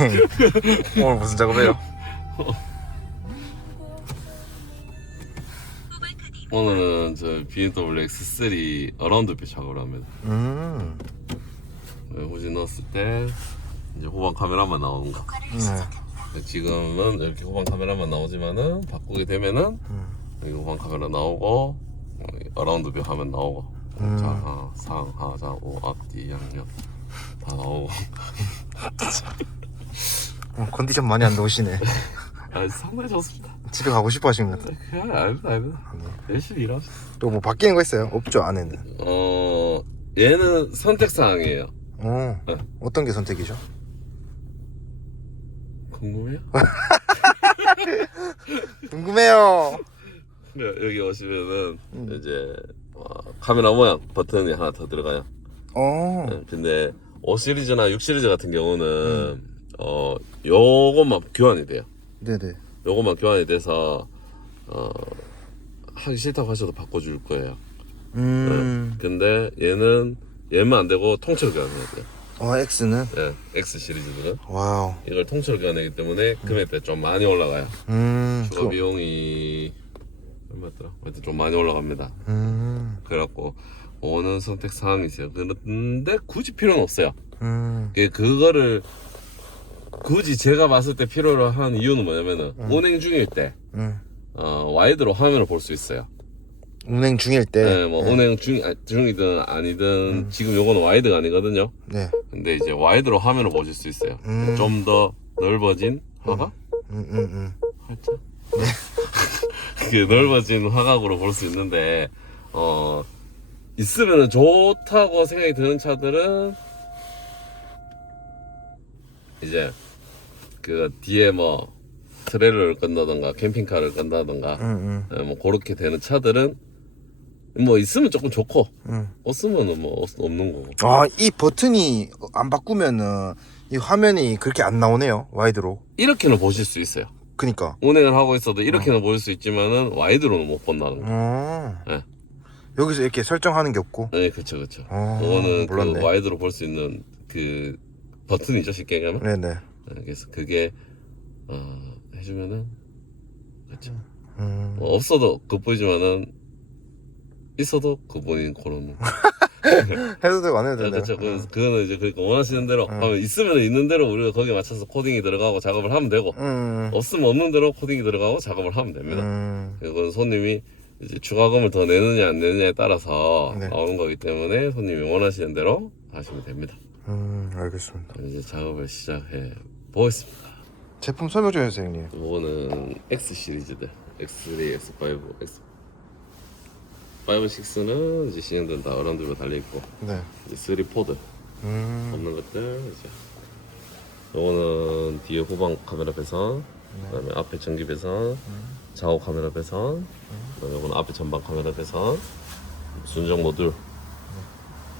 오늘 무슨 작업해요? 오늘은 저 BMW X3 어라운드 뷰 작업을 합니다. 음. 네, 후진 넣었을 때 이제 후방 카메라만 나오는 거. 네. 지금은 이렇게 후방 카메라만 나오지만은 바꾸게 되면은 음. 여기 후방 카메라 나오고 어, 어라운드 뷰 화면 나오고 음. 좌하 상하 좌우 앞뒤 양옆 다 나오고 어, 컨디션 많이 안 좋으시네. 아 상당히 좋습니다. 집에 가고 싶어 하시는 것 같아요. 그냥 아닙니다 아닙니다. 열심히 일하죠. 또뭐 바뀌는 거 있어요? 없죠, 안에는. 어 얘는 선택 사항이에요. 어. 네. 어떤 게 선택이죠? 궁금해요? 궁금해요. 네, 여기 오시면은 음. 이제 어, 카메라 모양 버튼이 하나 더 들어가요. 어. 네, 근데 5 시리즈나 6 시리즈 같은 경우는 음. 어 요것만 교환이 돼요. 네네. 요것만 교환이 돼서 어 하기 싫다고 하셔도 바꿔줄 거예요. 음. 근데 얘는 얘만 안 되고 통째로 교환해야 돼요. 어, X는? 네, X 시리즈들은 와우. 이걸 통째로 교환하기 때문에 금액대 좀 많이 올라가요. 음. 추가 그거- 비용이 얼마였더라? 하여튼 좀 많이 올라갑니다. 음. 그래갖고 오는 선택 사항이 있어요. 그런데 굳이 필요는 없어요. 음. 그- 그거를 굳이 제가 봤을 때 필요로 한 이유는 뭐냐면은 운행 중일 때 음. 어, 와이드로 화면을 볼 수 있어요. 운행 중일 때. 네, 뭐 운행 중 아, 중이든 아니든 지금 요거는 와이드가 아니거든요. 네. 근데 이제 와이드로 화면을 보실 수 있어요. 음. 좀더 넓어진 화각? 음, 음, 음. 활짝? 그게 넓어진 화각으로 볼 수 있는데 어 있으면 좋다고 생각이 드는 차들은 이제 그 뒤에 뭐 트레일러를 끈다던가 캠핑카를 끈다던가 음, 예, 뭐 그렇게 되는 차들은 뭐 있으면 조금 좋고 음. 없으면은 뭐 없- 없는 거고 아, 이 버튼이 안 바꾸면은 이 화면이 그렇게 안 나오네요. 와이드로. 이렇게는 보실 수 있어요 그니까. 운행을 하고 있어도 이렇게는 보실 수 있지만은 와이드로는 못 본다는 거 어. 네. 여기서 이렇게 설정하는 게 없고. 네 그쵸 그쵸 어, 그거는 몰랐네. 그 와이드로 볼 수 있는 그 버튼이죠 쉽게 얘기하면 네네. 네, 그래서 그게 어, 해주면은 그쵸 음. 뭐 없어도 그보이지만은 있어도 그보인 그런 해도 되고 안 해도 네, 되네요. 그쵸 그, 그거는 이제 그러니까 원하시는 대로 음. 하면 있으면 있는 대로 우리가 거기에 맞춰서 코딩이 들어가고 작업을 하면 되고 음. 없으면 없는 대로 코딩이 들어가고 작업을 하면 됩니다 음. 이건 손님이 이제 추가금을 더 내느냐 안 내느냐에 따라서 네. 나오는 거기 때문에 손님이 원하시는 대로 하시면 됩니다 음, 알겠습니다. 이제 작업을 시작해 보겠습니다 제품 설명 좀 해주세요, 형님. 이거는 X 시리즈들 X3, X5, X 5, 6는 이제 신형들은 다 어라운드로 달려있고 네. 이제 3, 4들 음. 없는 것들 이제 요거는 뒤에 후방 카메라 배선 그다음에 앞에 전기 배선 좌우 카메라 배선 그다음에 요거는 앞에 전방 카메라 배선 순정 모듈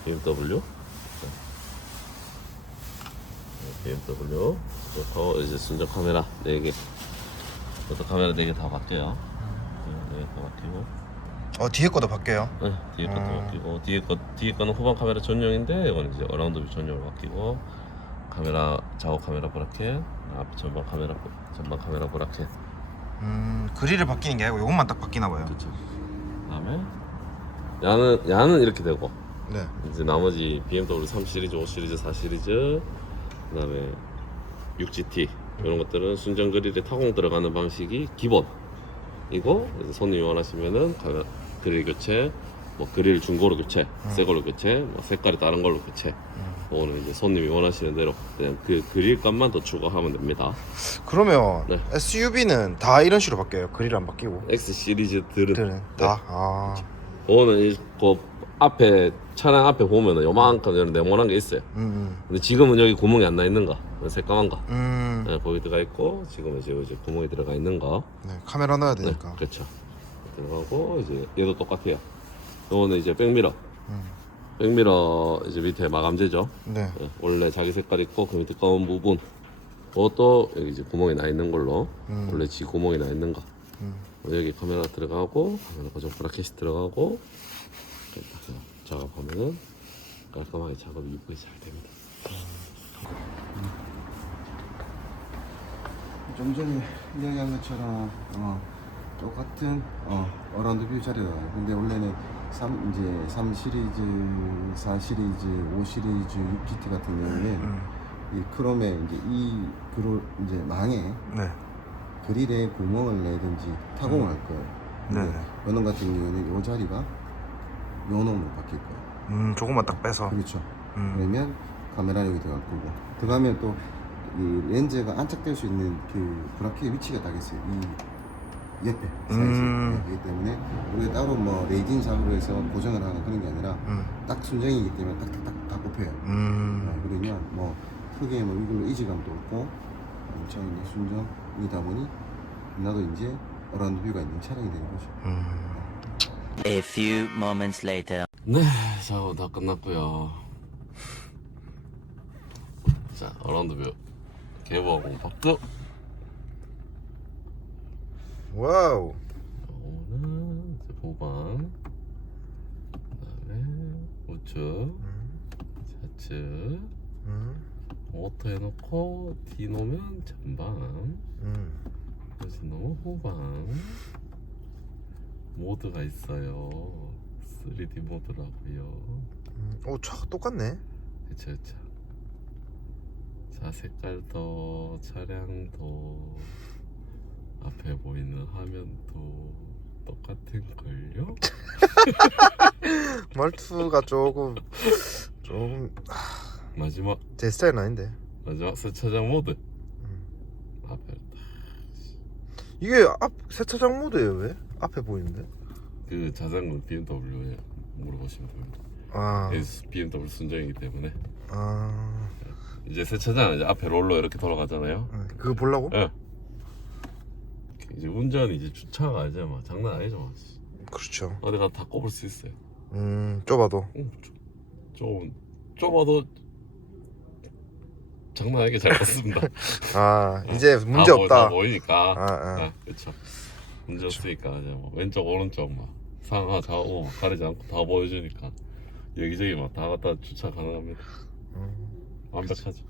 BMW 네, BMW 그리고 이제 순정 카메라 4개 이것도 카메라 4개 다 바뀌어요 4개 다 바뀌고 어, 뒤에 거도 바뀌어요. 네, 뒤에 것도 음. 바뀌고 뒤에 거 뒤에 거는 후방 카메라 전용인데 이거는 이제 어라운드 뷰 전용으로 바뀌고 카메라 좌우 카메라 브라켓 앞 전방 카메라 전방 카메라 브라켓 음, 그릴을 바뀌는 게 아니고 이것만 딱 바뀌나 봐요. 그렇죠. 그다음에 야는 야는 이렇게 되고 네. 이제 나머지 BMW 3 시리즈, 5 시리즈, 4 시리즈 그 다음에 6GT 이런 것들은 순정 그릴에 타공 들어가는 방식이 기본이고 손님이 원하시면은 가- 그릴 교체, 뭐 그릴 중고로 교체, 새 걸로 교체, 뭐 색깔이 다른 걸로 교체. 그거는 이제 손님이 원하시는 대로 그냥 그 그릴 값만 더 추가하면 됩니다. 그러면 네. SUV는 다 이런 식으로 바뀌어요. 그릴 안 바뀌고. X 시리즈들은 들은 다. 아. 그거는 이- 그 앞에 차량 앞에 보면은 요만큼 이런 네모난 게 있어요. 음. 근데 지금은 여기 구멍이 안 나 있는 거, 새까만 거. 음. 네, 거기 들어가 있고 지금은 이제, 이제 구멍이 들어가 있는 거. 네, 카메라 넣어야 네, 되니까. 그렇죠. 들어가고 이제 얘도 똑같아요. 요거는 이제 백미러. 음. 백미러 이제 밑에 마감재죠. 네. 네, 원래 자기 색깔 있고 그 밑에 검은 부분. 그것도 여기 이제 구멍이 나 있는 걸로 음. 원래 지 구멍이 나 있는 거. 음. 여기 카메라 들어가고 카메라 고정 브라켓이 들어가고 작업하면은 깔끔하게 작업이 이쁘게 잘 됩니다. 좀 전에 이야기한 것처럼 어, 똑같은 어, 어라운드 뷰 자리다. 근데 원래는 3 이제 3 시리즈, 4 시리즈, 5 시리즈, 6GT 같은 경우에는 음. 이 크롬에 이제 이 그로 이제 망에 네. 그릴에 구멍을 내든지 타공을 할 거예요. 근데 네네. 요놈 같은 경우에는 이 자리가 요 놈으로 바뀔 거예요. 음, 조금만 딱 빼서. 그렇죠. 음. 그러면 카메라 여기 들어갈 거고 들어가면 또 이 렌즈가 안착될 수 있는 그 브라켓 위치가 딱 있어요. 이 옆에 사이즈 음. 네, 때문에 우리가 따로 뭐 레이딩 작업을 해서 고정을 하는 그런 게 아니라 음. 딱 순정이기 때문에 딱딱딱 다 꼽혀요. 음. 네, 그러면 뭐 크게 뭐 이걸로 이질감도 없고 엄청 순정이다 보니 나도 이제 어라운드 뷰가 있는 차량이 되는 거죠. 음. A few moments later. 네, 작업 다 끝났고요. 자, 어라운드 뷰 개봉 박두. 와우. 오는 이제 보방. 그다음에 우측, 음. 좌측. 음. 오토 해놓고 뒤 놓으면 전방. 음. 그래서 너무 후방. 모드가 있어요. 3D 모드라고요. 음. 오, 차 똑같네. 그쵸 그쵸 자 색깔도 차량도 앞에 보이는 화면도 똑같은 걸요? 말투가 조금 조금 마지막 제 스타일은 아닌데. 마지막 세차장 모드 음. 앞에 이게 앞 세차장 모드예요 왜? 앞에 보이는데? 그 자전거 BMW에 물어보시면 됩니다 아. S BMW 순정이기 때문에 아. 이제 세차장 이제 앞에 롤러 이렇게 돌아가잖아요 음, 그거 보려고? 예 이제 운전 이제 주차가 이제 막 장난 아니죠 막. 그렇죠. 어디 가다 다 꼽을 수 있어요 음, 좁아도. 어, 좀, 좀 좁아도 장난 아니게 잘 컸습니다. 아, 이제 문제 다 보- 다 없다. 보이니까. 아, 아. 아, 그렇죠. 문제 없으니까 이제 뭐 왼쪽 오른쪽 막 상하 좌우 막 가리지 않고 다 보여주니까 여기저기 막 다 갖다 주차 가능합니다. 음. 완벽하죠.